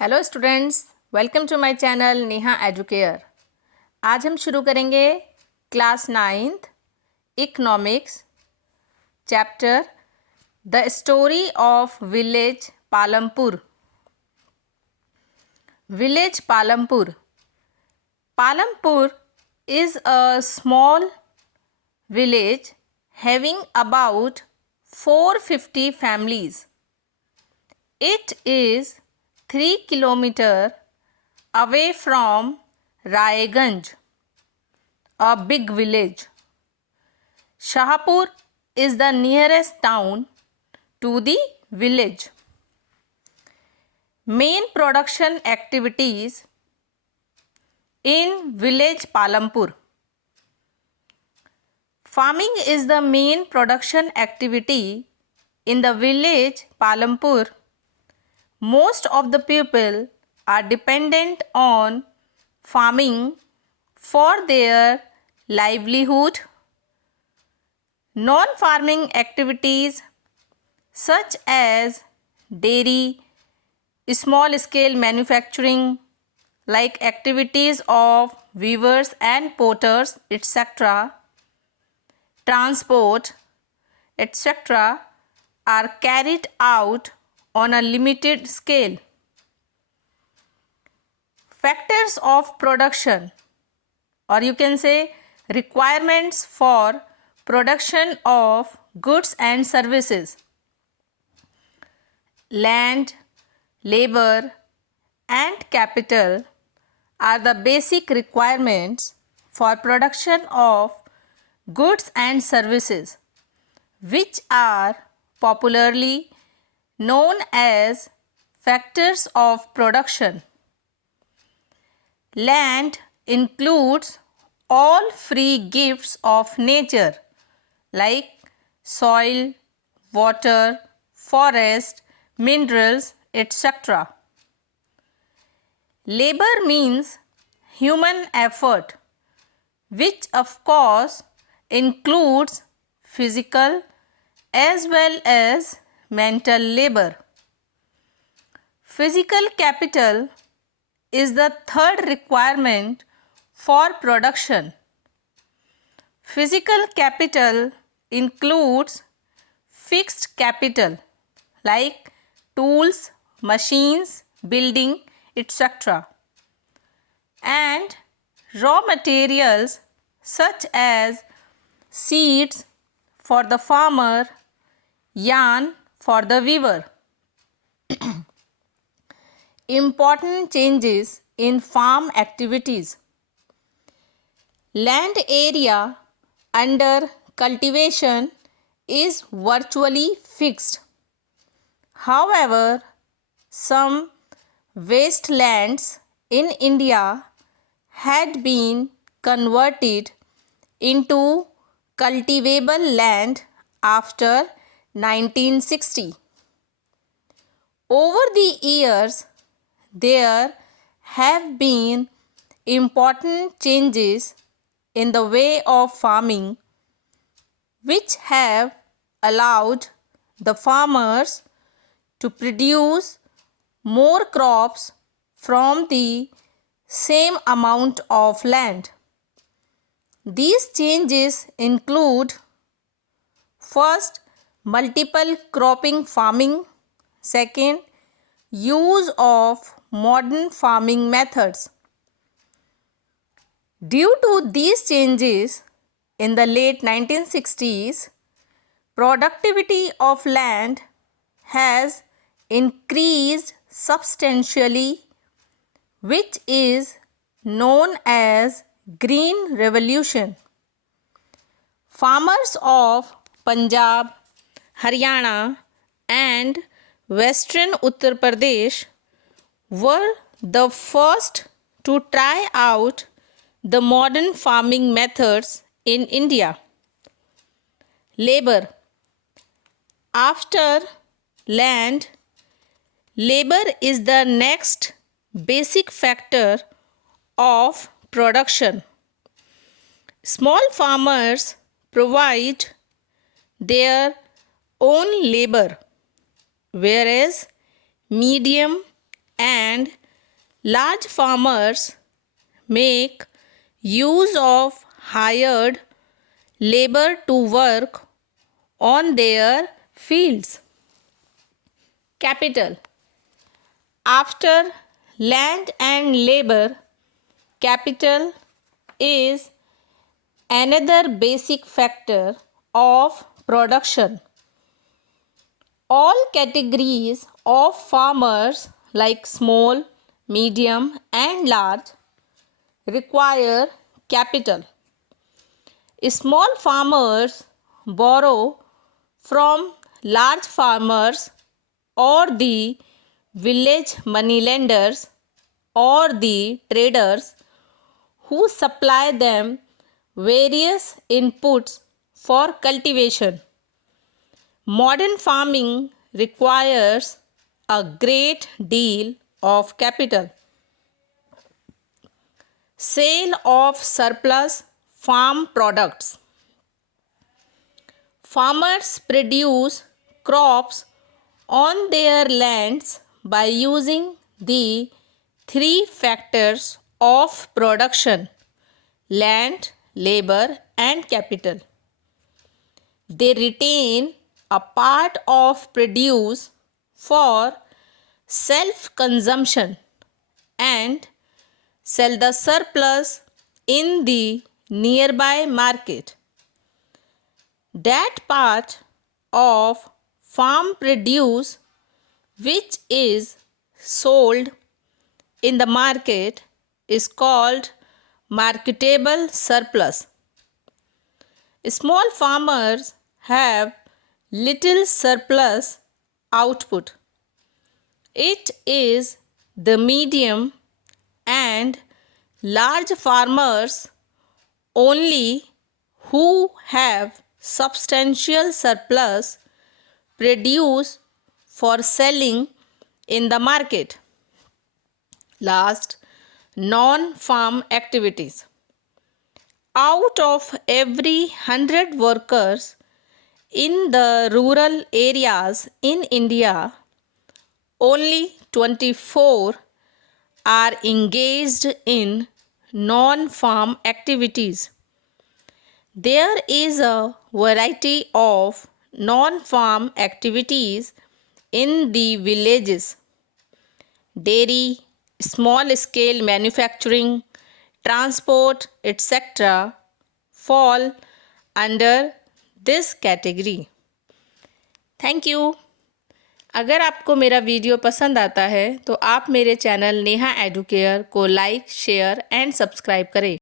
Hello students, welcome to my channel Neha Educare. आज हम शुरू करेंगे class 9th economics chapter the story of village Palampur. Village Palampur. Palampur is a small village having about 450 families. It is 3 kilometers away from Raiganj, a big village. Shahpur is the nearest town to the village. Main production activities in village Palampur. Farming is the main production activity in the village Palampur. Most of the people are dependent on farming for their livelihood. Non-farming activities such as dairy, small-scale manufacturing, like activities of weavers and potters, etc., transport, etc., are carried out on a limited scale. Factors of production, or you can say requirements for production of goods and services. Land, labor, and capital are the basic requirements for production of goods and services, which are popularly known as factors of production. Land includes all free gifts of nature like soil, water, forest, minerals, etc. Labor means human effort, which of course includes physical as well as mental labor. Physical capital is the third requirement for production. Physical capital includes fixed capital like tools, machines, building, etc., and raw materials such as seeds for the farmer, yarn for the weaver. Important changes in farm activities. Land area under cultivation is virtually fixed. However, some wastelands in India had been converted into cultivable land after 1960. Over the years, there have been important changes in the way of farming, which have allowed the farmers to produce more crops from the same amount of land. These changes include: first, multiple cropping farming; second, use of modern farming methods. Due to these changes in the late 1960s, productivity of land has increased substantially, which is known as Green Revolution. Farmers of Punjab, Haryana, and Western Uttar Pradesh were the first to try out the modern farming methods in India. Labor. After land, labor is the next basic factor of production. Small farmers provide their own labor, whereas medium and large farmers make use of hired labor to work on their fields. Capital. After land and labor, capital is another basic factor of production. All categories of farmers, like small, medium, and large, require capital. Small farmers borrow from large farmers or the village moneylenders or the traders who supply them various inputs for cultivation. Modern farming requires a great deal of capital. Sale of surplus farm products. Farmers produce crops on their lands by using the three factors of production: land, labor, and capital. They retain a part of produce for self-consumption and sell the surplus in the nearby market. That part of farm produce which is sold in the market is called marketable surplus. Small farmers have little surplus output. It is the medium and large farmers only who have substantial surplus produce for selling in the market. Last, non-farm activities. Out of every 100 workers in the rural areas in India, only 24 are engaged in non-farm activities. There is a variety of non-farm activities in the villages. Dairy, small-scale manufacturing, transport, etc. fall under this category. Thank you. अगर आपको मेरा video पसंद आता है तो आप मेरे channel Neha Educare को लाइक, शेयर एंड सब्सक्राइब करें।